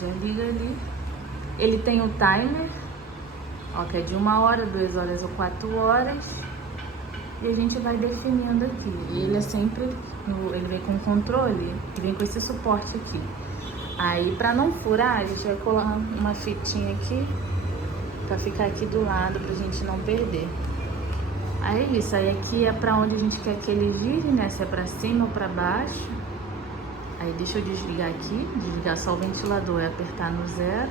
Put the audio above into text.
já liga ali. Ele tem o timer, ó, que é de 1 hora, 2 horas ou 4 horas. E a gente vai definindo aqui. E ele é sempre, ele vem com controle, vem com esse suporte aqui. Aí, pra não furar, a gente vai colar uma fitinha aqui, pra ficar aqui do lado, pra gente não perder. Aí é isso, aí aqui é pra onde a gente quer que ele gire, né? Se é pra cima ou pra baixo. Aí deixa eu desligar aqui, desligar só o ventilador e apertar no 0.